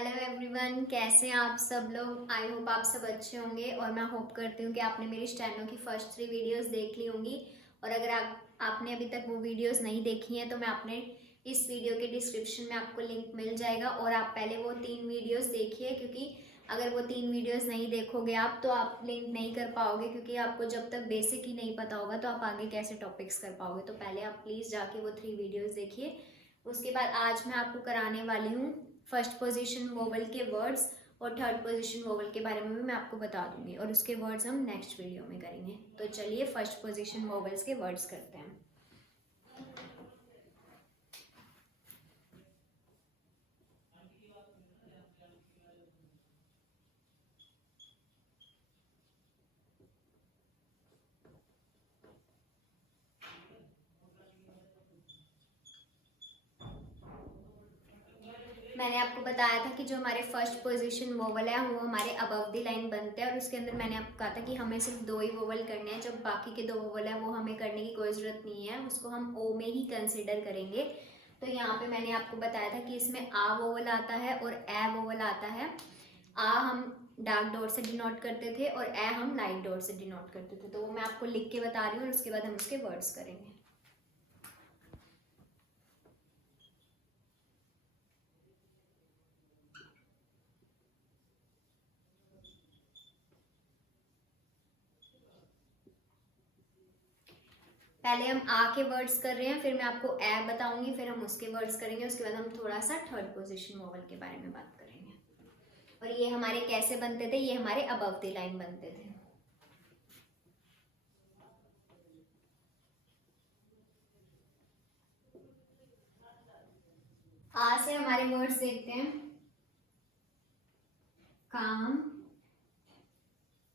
Hello everyone, कैसे हैं आप सब लोग। आई होप आप सब अच्छे होंगे और मैं होप करती हूँ कि आपने मेरी स्टेनो की फर्स्ट 3 वीडियोस देख ली होंगी। और अगर आपने अभी तक वो वीडियोस नहीं देखी हैं तो मैं अपने इस वीडियो के डिस्क्रिप्शन में आपको लिंक मिल जाएगा और आप पहले वो 3 वीडियोस देखिए, क्योंकि अगर वो 3 वीडियोस नहीं देखोगे आप तो आप लिंक नहीं कर पाओगे, क्योंकि आपको जब तक बेसिक ही नहीं पता होगा तो आप आगे कैसे टॉपिक्स कर पाओगे। तो पहले आप प्लीज़ जाके वो 3 वीडियोज़ देखिए। उसके बाद आज मैं आपको कराने वाली हूँ फर्स्ट पोजीशन वोवल के वर्ड्स, और थर्ड पोजीशन वोवल के बारे में भी मैं आपको बता दूंगी और उसके वर्ड्स हम नेक्स्ट वीडियो में करेंगे। तो चलिए फर्स्ट पोजीशन वोवल्स के वर्ड्स करते हैं। मैंने आपको बताया था कि जो हमारे फर्स्ट पोजीशन वोवल है वो हमारे अबव द लाइन बनते हैं, और उसके अंदर मैंने आपको कहा था कि हमें सिर्फ 2 ही वोवल करने हैं। जब बाकी के 2 वोवल है वो हमें करने की कोई ज़रूरत नहीं है, उसको हम ओ में ही कंसिडर करेंगे। तो यहाँ पे मैंने आपको बताया था कि इसमें आ वोवल आता है और ए वोवल आता है। आ हम डार्क डॉट से डिनोट करते थे और ए हम लाइट डॉट से डिनोट करते थे। तो वो मैं आपको लिख के बता रही हूँ और उसके बाद हम उसके वर्ड्स करेंगे। पहले हम आ के वर्ड्स कर रहे हैं, फिर मैं आपको ए बताऊंगी, फिर हम उसके वर्ड्स करेंगे। उसके बाद हम थोड़ा सा थर्ड पोजीशन वोवल के बारे में बात करेंगे। और ये हमारे कैसे बनते थे, ये हमारे अबव द लाइन बनते थे। आ से हमारे वर्ड्स देखते हैं। काम,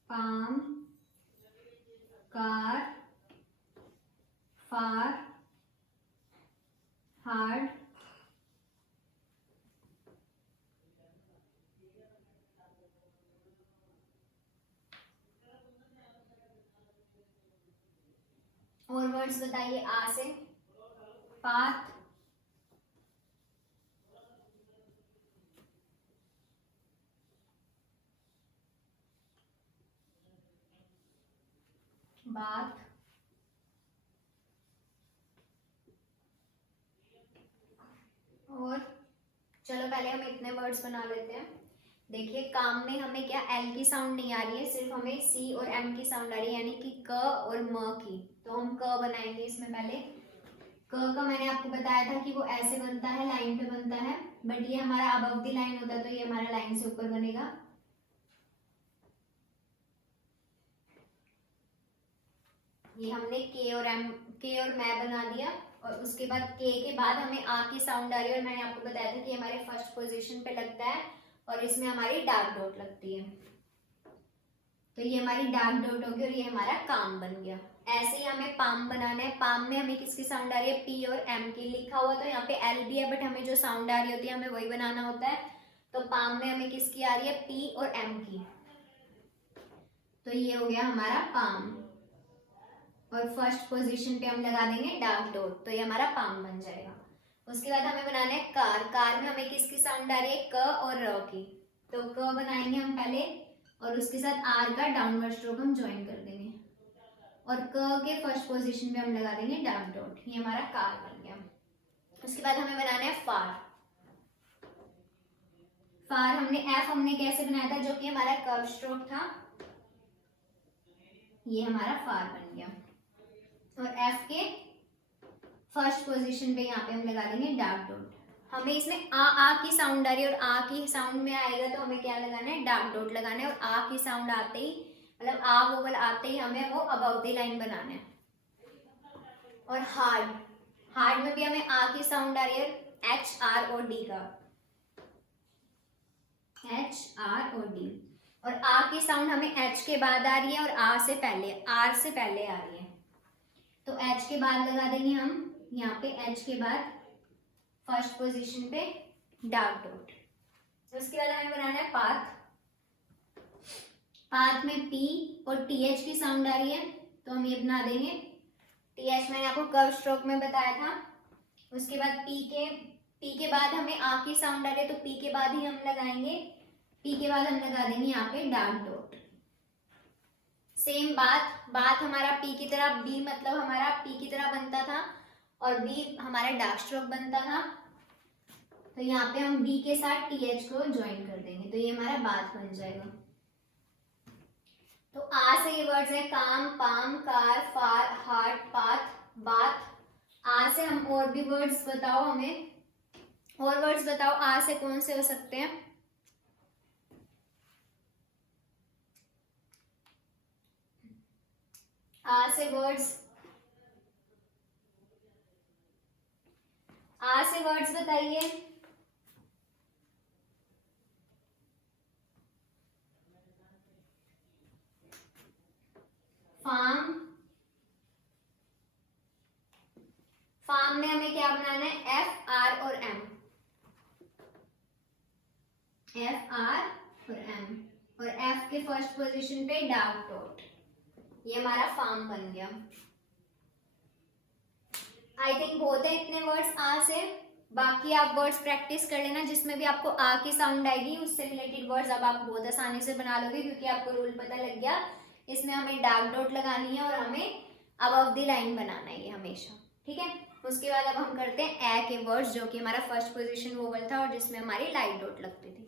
पाम, कार, फार, हार्ड, और वर्ड्स बताइए आ से। पाथ, बाथ, और चलो पहले हम इतने वर्ड्स बना लेते हैं। देखिए काम में हमें क्या एल की साउंड नहीं आ रही है, सिर्फ हमें सी और एम की साउंड आ रही है, यानी कि क और म की। तो हम क बनाएंगे इसमें। पहले क का मैंने आपको बताया था कि वो ऐसे बनता है, लाइन पे बनता है, बट ये हमारा अबव द लाइन होता है तो ये हमारा लाइन से ऊपर बनेगा। ये हमने के और मैं बना दिया। और उसके बाद के बाद हमें आ की साउंड आ रही है, और मैंने आपको बताया था कि हमारे फर्स्ट पोजीशन पे लगता है और इसमें हमारी डार्क डॉट लगती है। तो ये हमारी डार्क डॉट होगी और ये हमारा काम बन गया। ऐसे ही हमें पाम बनाना है। पाम में हमें किसकी साउंड आ रही है, पी और एम की। लिखा हुआ तो यहाँ पे एल भी है, बट हमें जो साउंड आ रही होती है हमें वही बनाना होता है। तो पाम में हमें किसकी आ रही है, पी और एम की। तो ये हो गया हमारा पाम। और फर्स्ट पोजीशन पे हम लगा देंगे डार्क डॉट, तो ये हमारा पाम बन जाएगा। उसके बाद हमें बनाना है कार। कार में हमें किसकी साउंड आ रही है, क और र की। तो क बनाएंगे हम पहले और उसके साथ आर का डाउनवर्ड स्ट्रोक हम ज्वाइन कर देंगे, और क के फर्स्ट पोजीशन पे हम लगा देंगे डार्क डॉट। ये हमारा कार बन गया। उसके बाद हमें बनाना है फार। फार हमने कैसे बनाया था, जो कि हमारा कर्व स्ट्रोक था। ये हमारा फार बन गया। और एफ के फर्स्ट पोजीशन पे यहाँ पे हम लगा देंगे डार्क डॉट। हमें इसमें आ की साउंड आ रही है और आ की साउंड में आएगा तो हमें क्या लगाना है, डार्क डॉट लगाना है। और आ की साउंड आते ही, मतलब आ वोवल आते ही हमें वो अबव द लाइन बनाना है। और हार्ड, हार्ड में भी हमें आ की साउंड आ रही है, एच आर और डी का, एच आर और डी। और आ की साउंड हमें एच के बाद आ रही है और आ से पहले, आर से पहले आ रही है। तो एच के बाद लगा देंगे हम यहाँ पे, एच के बाद फर्स्ट पोजीशन पे डार्क डॉट। उसके बाद हमें बनाना है पाथ। पाथ में पी और टी एच की साउंड आ रही है, तो हम ये बना देंगे टी एच। मैंने आपको कर्व स्ट्रोक में बताया था। उसके बाद पी के पी के बाद हमें आ की साउंड आ रही है तो पी के बाद ही हम लगाएंगे, पी के बाद हम लगा देंगे यहाँ पे डार्क डॉट। सेम बात हमारा पी की तरह, बी मतलब हमारा पी की तरह बनता था और बी हमारा डार्क स्ट्रोक बनता था, तो यहाँ पे हम बी के साथ टी एच को ज्वाइन कर देंगे, तो ये हमारा बात बन जाएगा। तो आ से ये वर्ड्स है काम, पाम, कार, फार, हार्ट, पाथ, बात। आ से हम और भी वर्ड्स बताओ, हमें और वर्ड्स बताओ आ से कौन से हो सकते हैं। आ से वर्ड्स, आ से वर्ड्स बताइए। फार्म, फार्म में हमें क्या बनाना है, एफ आर और एम, एफ आर और एम, और एफ के फर्स्ट पोजीशन पे डार्क डॉट, ये हमारा फार्म बन गया। आई थिंक बहुत है इतने वर्ड्स आ से, बाकी आप वर्ड्स प्रैक्टिस कर लेना, जिसमें भी आपको आ की साउंड आएगी उससे रिलेटेड वर्ड्स अब आप बहुत आसानी से बना लोगे, क्योंकि आपको रूल पता लग गया। इसमें हमें डार्क डॉट लगानी है और हमें अबव द लाइन बनाना है ये हमेशा, ठीक है। उसके बाद अब हम करते हैं ए के वर्ड्स, जो कि हमारा फर्स्ट पोजीशन वोवल था और जिसमें हमारी लाइट डॉट लगती थी।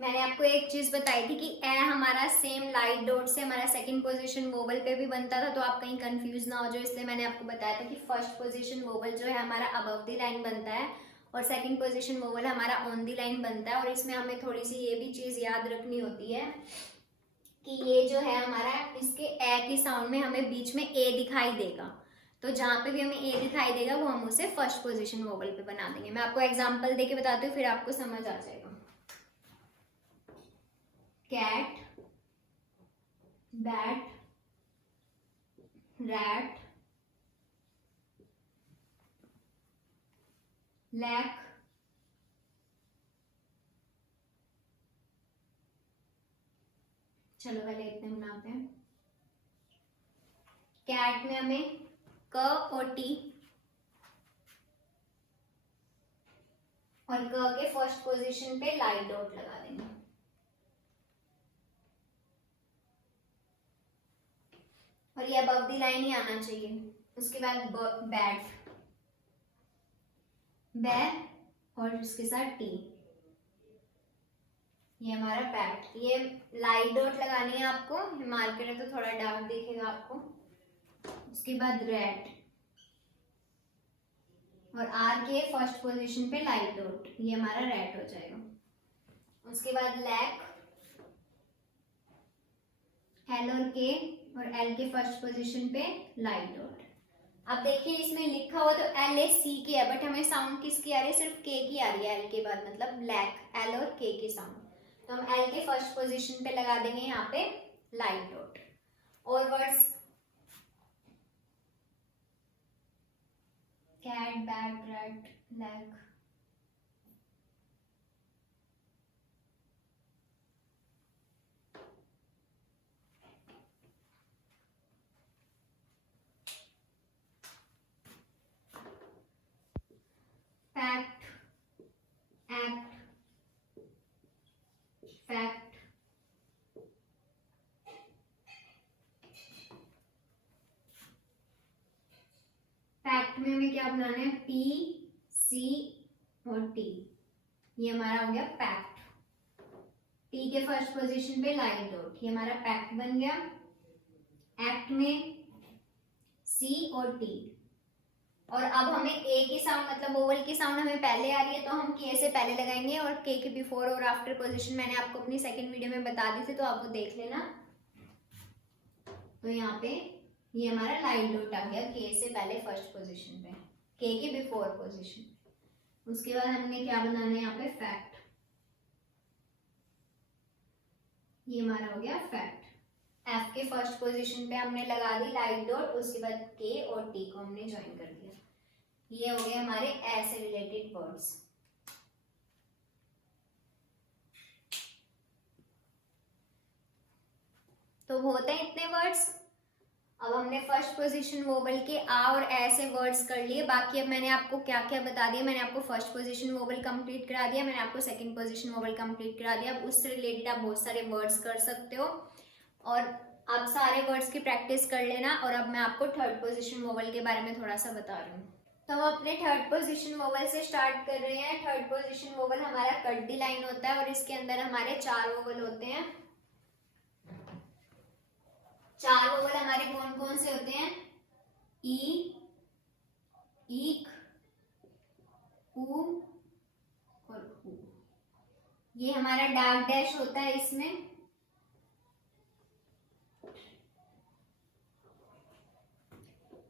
मैंने आपको एक चीज बताई थी कि ए हमारा सेम लाइट डॉट से हमारा सेकंड पोजीशन वोवल पे भी बनता था, तो आप कहीं कंफ्यूज ना हो जाओ, इसलिए मैंने आपको बताया था कि फर्स्ट पोजीशन वोवल जो है हमारा अबव द लाइन बनता है और सेकंड पोजीशन वोवल हमारा ऑन द लाइन बनता है। और इसमें हमें थोड़ी सी ये भी चीज याद रखनी होती है कि ये जो है हमारा, इसके ए की साउंड में हमें बीच में ए दिखाई देगा, तो जहां पे भी हमें ए दिखाई देगा वो हम उसे फर्स्ट पोजीशन वोवल पे बना देंगे। मैं आपको एग्जांपल देके बताती हूँ, फिर आपको समझ आ जाएगा। कैट, बैट, रैट, लैक, चलो पहले इतने बनाते हैं। कैट में हमें क और टी, और क के फर्स्ट पोजीशन पे लाइट डॉट लगा देंगे। और ये अबव द लाइन ही आना चाहिए। उसके बाद बैट, बै और इसके साथ टी, ये हमारा बैट। ये लाइट डॉट लगानी है आपको, मार्कर है तो थोड़ा डार्क दिखेगा आपको। उसके बाद रेड, और आर के फर्स्ट पोजीशन पे लाइट डॉट, ये हमारा रेड हो जाएगा। उसके बाद लैक, एल और के, और एल के फर्स्ट पोजीशन पे लाइट डॉट। अब देखिए इसमें लिखा हुआ तो एल ए सी के है, बट हमें साउंड किसकी आ रही है, सिर्फ के की आ रही है एल के बाद, मतलब लैक, एल और के की साउंड, तो हम एल के फर्स्ट पोजीशन पे लगा देंगे यहाँ पे लाइट डॉट। और words, cat, bat, rat, lack, fact, act, fact, fact में हमें क्या बनाना है, पी, सी और टी, ये हमारा हो गया पैक्ट। टी के फर्स्ट पोजीशन पे लाइट डॉट, ये हमारा पैक्ट बन गया। एक्ट में सी और टी, और अब हमें ए की साउंड मतलब वोवल की साउंड हमें पहले आ रही है, तो हम के से पहले लगाएंगे, और के के बिफोर और आफ्टर पोजीशन मैंने आपको अपनी सेकंड वीडियो में बता दी थी, तो आप वो देख लेना। तो यहाँ पे ये हमारा लाइट डॉट आ गया के से पहले फर्स्ट पोजीशन पे, के बिफोर पोजीशन। उसके बाद हमने क्या बनाना है यहाँ पे, फैक्ट, ये हमारा हो गया फैक्ट। एफ के फर्स्ट पोजीशन पे हमने लगा दी लाइट डॉट, उसके बाद के और टी को हमने ज्वाइन कर दिया। ये हो गए हमारे ए से रिलेटेड वर्ड्स। तो होते हैं इतने वर्ड्स। अब हमने फर्स्ट पोजीशन वोवल के आ और ए से वर्ड्स कर लिए। बाकी अब मैंने आपको क्या क्या बता दिया, मैंने आपको फर्स्ट पोजीशन वोवल कंप्लीट करा दिया, मैंने आपको सेकंड पोजीशन वोवल कंप्लीट करा दिया। अब उससे रिलेटेड आप बहुत सारे वर्ड्स कर सकते हो और आप सारे वर्ड्स की प्रैक्टिस कर लेना। और अब मैं आपको थर्ड पोजीशन वोवल के बारे में थोड़ा सा बता रही हूँ। तो हम अपने थर्ड पोजीशन वोवल से स्टार्ट कर रहे हैं। थर्ड पोजीशन वोवल हमारा कट दी लाइन होता है और इसके अंदर हमारे 4 वोवल होते हैं। 4 वोवल हमारे कौन कौन से होते हैं? ई, ईक, ऊ और ऊ। ये हमारा डार्क डैश होता है इसमें।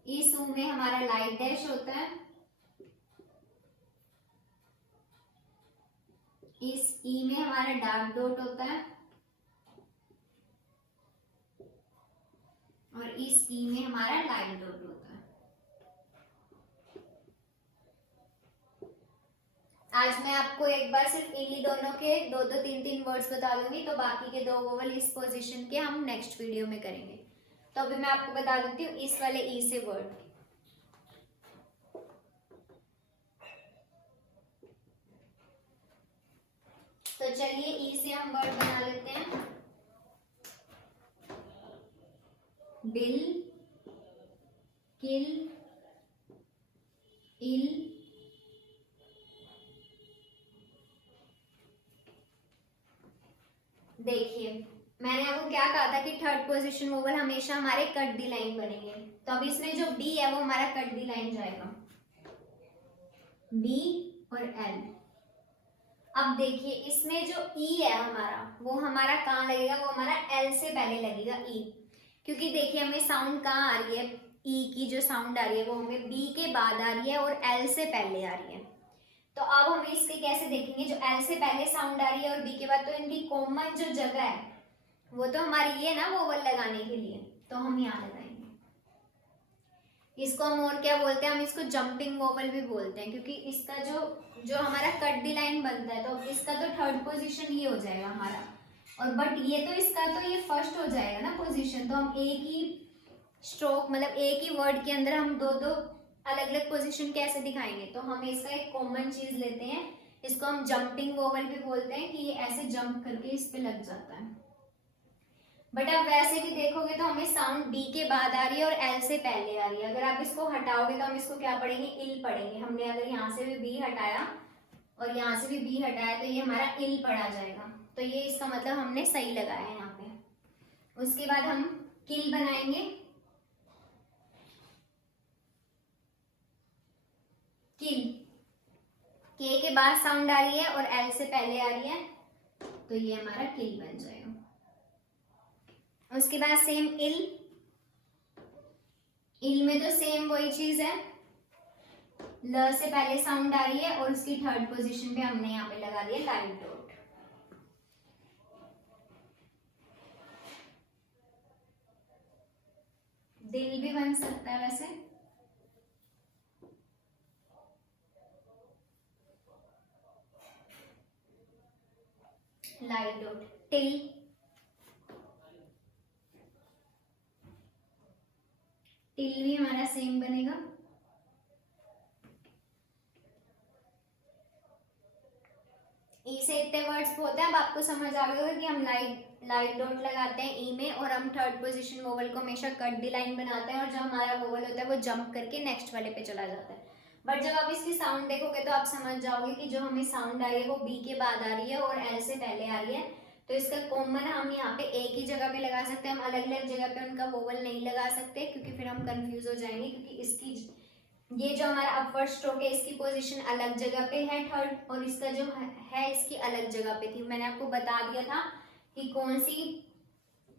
इस ऊ में हमारा लाइट डैश होता है। इस ई में हमारा डार्क डॉट होता है और इस ई में हमारा लाइट डॉट होता है। आज मैं आपको एक बार सिर्फ इन्हीं दोनों के 2-2, 3-3 वर्ड्स बता दूंगी, तो बाकी के 2 वोवल इस पोजीशन के हम नेक्स्ट वीडियो में करेंगे। तो अभी मैं आपको बता देती हूँ इस वाले ई से वर्ड। तो चलिए ई से हम वर्ड बना लेते हैं। बिल, किल, इल, देखिए मैंने आपको क्या कहा था कि थर्ड पोजीशन वोवल हमेशा हमारे कट दी लाइन बनेंगे। तो अब इसमें जो बी है वो हमारा कट दी लाइन जाएगा, बी और एल। अब देखिए इसमें जो ई है हमारा वो हमारा कहाँ लगेगा? वो हमारा एल से पहले लगेगा ई, क्योंकि देखिए हमें साउंड कहाँ आ रही है? ई की जो साउंड आ रही है वो हमें बी के बाद आ रही है और एल से पहले आ रही है। तो अब हम इसके कैसे देखेंगे? जो एल से पहले साउंड आ रही है और बी के बाद, तो इनकी कॉमन जो जगह है वो तो हमारी ये ना वोवल लगाने के लिए, तो हम यहाँ लगाएंगे। इसको हम और क्या बोलते हैं? हम इसको जंपिंग वोवल भी बोलते हैं, क्योंकि इसका जो हमारा कट दी लाइन बनता है, तो इसका तो थर्ड पोजीशन ये हो जाएगा हमारा। और बट ये तो इसका तो ये फर्स्ट हो जाएगा ना पोजीशन। तो हम एक ही स्ट्रोक मतलब एक ही वर्ड के अंदर हम 2-2 अलग अलग पोजीशन कैसे दिखाएंगे? तो हम इसका एक कॉमन चीज लेते हैं, इसको हम जंपिंग वोवल भी बोलते हैं, कि ये ऐसे जंप करके इस पे लग जाता है। बट आप वैसे भी देखोगे तो हमें साउंड बी के बाद आ रही है और एल से पहले आ रही है। अगर आप इसको हटाओगे तो हम इसको क्या पढ़ेंगे? इल पढ़ेंगे। हमने अगर यहाँ से भी बी हटाया और यहाँ से भी बी हटाया तो ये हमारा इल पढ़ा जाएगा। तो ये इसका मतलब हमने सही लगाया है यहाँ पे। उसके बाद हम किल बनाएंगे। किल, के के बाद साउंड आ रही है और एल से पहले आ रही है, तो ये हमारा किल बन जाएगा। उसके बाद सेम इल, इल में तो सेम वही चीज है, ल से पहले साउंड आ रही है और उसकी थर्ड पोजीशन पे हमने यहाँ पे लगा दिया लाइट डॉट। दिल भी बन सकता है वैसे। Light dot. टिल, टिल भी हमारा सेम बनेगा। ई से इतने वर्ड्स होते हैं। अब आपको समझ आ गया होगा कि हम लाइट डॉट लगाते हैं ई में और हम थर्ड पोजीशन वोवल को हमेशा कट दी लाइन बनाते हैं और जो हमारा वोवल होता है वो जंप करके नेक्स्ट वाले पे चला जाता है। बट जब आप इसकी साउंड देखोगे तो आप समझ जाओगे कि जो हमें साउंड आ रही है वो बी के बाद आ रही है और एल से पहले आ रही है। तो इसका कॉमन हम यहाँ पे एक ही जगह पे लगा सकते हैं, हम अलग अलग जगह पे उनका वोवल नहीं लगा सकते, क्योंकि फिर हम कंफ्यूज हो जाएंगे। क्योंकि इसकी ये जो हमारा अपवर्ड स्ट्रोक है इसकी पोजीशन अलग जगह पे है थर्ड, और इसका जो है इसकी अलग जगह पे थी। मैंने आपको बता दिया था कि कौन सी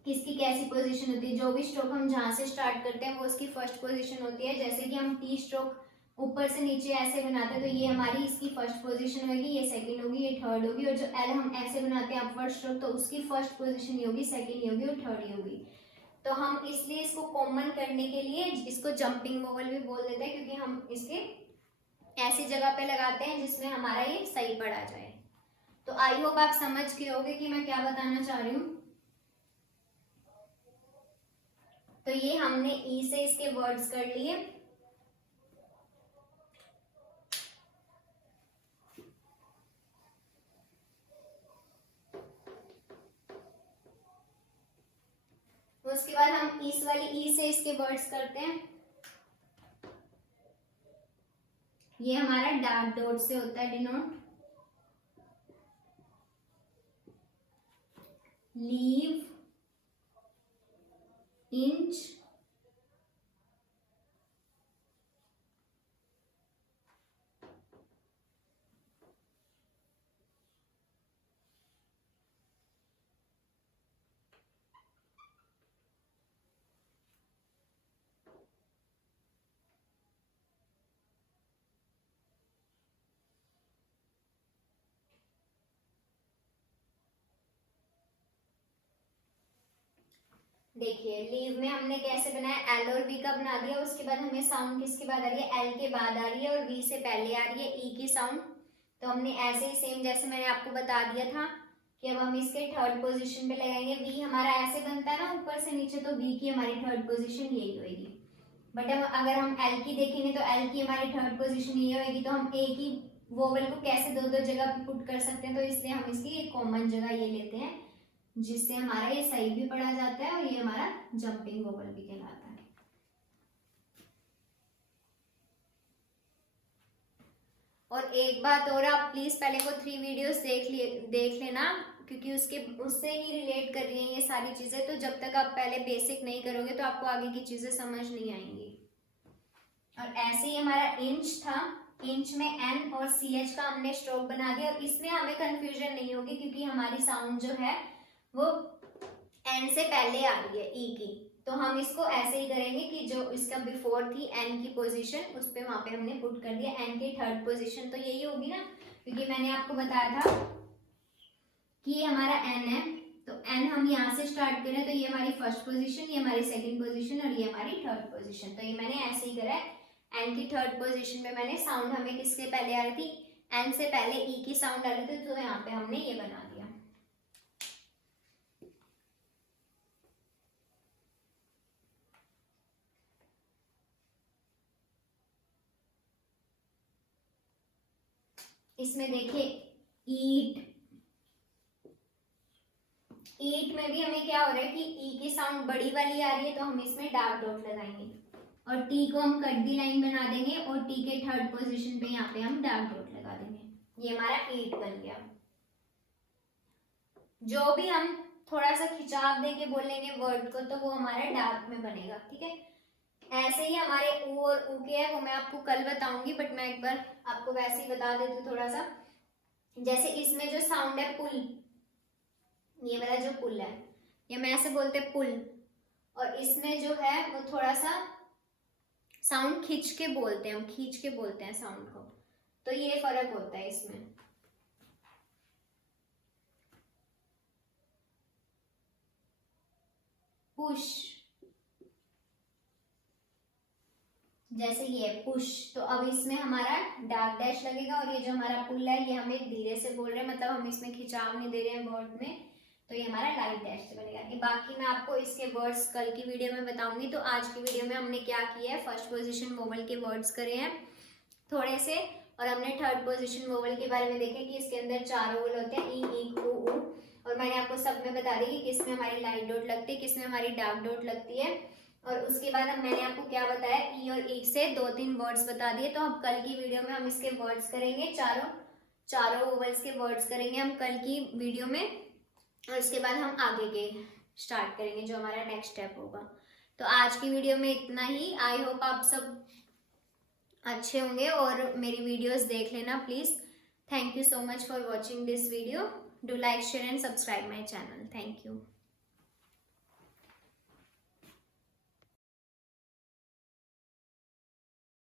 किसकी कैसी पोजीशन होती है। जो भी स्ट्रोक हम जहाँ से स्टार्ट करते हैं वो उसकी फर्स्ट पोजीशन होती है। जैसे कि हम टी स्ट्रोक ऊपर से नीचे ऐसे बनाते हैं, तो ये हमारी इसकी फर्स्ट पोजीशन होगी, ये सेकंड होगी, ये थर्ड होगी। और जो एल हम ऐसे बनाते हैं अपवर्ड स्ट्रोक, तो उसकी फर्स्ट पोजीशन ये होगी, सेकंड ये होगी और थर्ड ये होगी। तो हम इसलिए इसको कॉमन करने के लिए इसको जंपिंग वोवल भी बोल देते हैं, क्योंकि हम इसके ऐसी जगह पे लगाते हैं जिसमें हमारा ये सही पढ़ा जाए। तो आई होप आप समझ गए होगे कि मैं क्या बताना चाह रही हूँ। तो ये हमने ई से इसके वर्ड्स कर लिए। उसके बाद हम इस वाली ई से इसके वर्ड्स करते हैं। ये हमारा डार्क डॉट से होता है डिनोट। लीव, इंच, देखिए लीव में हमने कैसे बनाया, एल और वी का बना दिया। उसके बाद हमें साउंड किसके बाद आ रही है, एल के बाद आ रही है और वी से पहले आ रही है ई की साउंड। तो हमने ऐसे ही सेम जैसे मैंने आपको बता दिया था कि अब हम इसके थर्ड पोजीशन पे लगाएंगे। वी हमारा ऐसे बनता है ना ऊपर से नीचे, तो वी की हमारी थर्ड पोजीशन यही होगी। बट अगर हम एल की देखेंगे तो एल की हमारी थर्ड पोजीशन ये होगी। तो हम एक ही वोवल को कैसे दो दो जगह पे पुट कर सकते हैं, तो इसलिए हम इसकी एक कॉमन जगह ये लेते हैं, जिससे हमारा ये सही भी पढ़ा जाता है और ये हमारा जंपिंग वोवल भी कहलाता है। और एक बात और, आप प्लीज पहले वो 3 वीडियोस देख लेना, क्योंकि उससे ही रिलेट कर रही हैं ये सारी चीजें। तो जब तक आप पहले बेसिक नहीं करोगे तो आपको आगे की चीजें समझ नहीं आएंगी। और ऐसे ही हमारा इंच था, इंच में एन और सी एच का हमने स्ट्रोक बना दिया। और इसमें हमें कंफ्यूजन नहीं होगी, क्योंकि हमारी साउंड जो है वो एन से पहले आ रही है ई की। तो हम इसको ऐसे ही करेंगे कि जो इसका बिफोर थी एन की पोजीशन, उस पे वहां पे हमने पुट कर दिया एन की थर्ड पोजीशन। तो यही होगी ना, क्योंकि मैंने आपको बताया था कि ये हमारा एन है। तो एन हम यहाँ से स्टार्ट करें, तो ये हमारी फर्स्ट पोजीशन, ये हमारी सेकंड पोजीशन और ये हमारी थर्ड पोजीशन। तो ये मैंने ऐसे ही करा है। एन की थर्ड पोजीशन पे मैंने साउंड हमें किसके पहले आ रही थी, एन से पहले ई की साउंड आ रही थी, तो यहाँ पे हमने ये बना दिया। इसमें देखिए ईट, ईट में भी हमें क्या हो रहा है कि ई की साउंड बड़ी वाली आ रही है, तो हम इसमें डार्क डॉट लगाएंगे। और टी को हम कट दी लाइन बना देंगे और टी के थर्ड पोजीशन पे यहाँ पे हम डार्क डॉट लगा देंगे। ये हमारा ईट बन गया। जो भी हम थोड़ा सा खिंचाव दे के बोलेंगे वर्ड को, तो वो हमारा डार्क में बनेगा। ठीक है, ऐसे ही हमारे ऊ और ऊ के है, वो मैं आपको कल बताऊंगी, बट मैं एक बार आपको वैसे ही बता देती हूँ थोड़ा सा। जैसे इसमें जो साउंड है पुल, ये वाला जो पुल है, ये मैं ऐसे बोलते पुल। और इसमें जो है वो थोड़ा सा साउंड खींच के बोलते हैं, हम खींच के बोलते हैं साउंड को। तो ये फर्क होता है इसमें। पुश, जैसे ये पुश, तो अब इसमें हमारा डार्क डैश लगेगा। और ये जो हमारा पुल है, ये हमें धीरे से बोल रहे हैं, मतलब हम इसमें खिंचाव नहीं दे रहे हैं वर्ड में, तो ये हमारा लाइट डैश से बनेगा। ये बाकी मैं आपको इसके वर्ड्स कल की वीडियो में बताऊंगी। तो आज की वीडियो में हमने क्या किया है, फर्स्ट पोजीशन वोवल के वर्ड्स करे हैं थोड़े से, और हमने थर्ड पोजीशन वोवल के बारे में देखे कि इसके अंदर 4 वोवल होते हैं, ई, ई, ऊ, ऊ। और मैंने आपको सब में बता दी कि किसमें हमारी लाइट डॉट लगती है, किसमें हमारी डार्क डॉट लगती है। और उसके बाद अब मैंने आपको क्या बताया, ई और ई से 2-3 वर्ड्स बता दिए। तो अब कल की वीडियो में हम इसके वर्ड्स करेंगे, चारों वोवल्स के वर्ड्स करेंगे हम कल की वीडियो में। और उसके बाद हम आगे के स्टार्ट करेंगे, जो हमारा नेक्स्ट स्टेप होगा। तो आज की वीडियो में इतना ही। आई होप आप सब अच्छे होंगे और मेरी वीडियोस देख लेना please. Thank you so much for watching this video. Do like, share and subscribe my channel. Thank you.